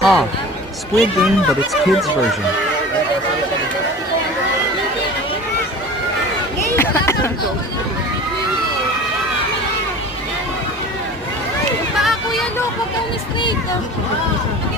Ha! Squid Game, but it's kids version. Yung paa ko yan, no? Pagka straight.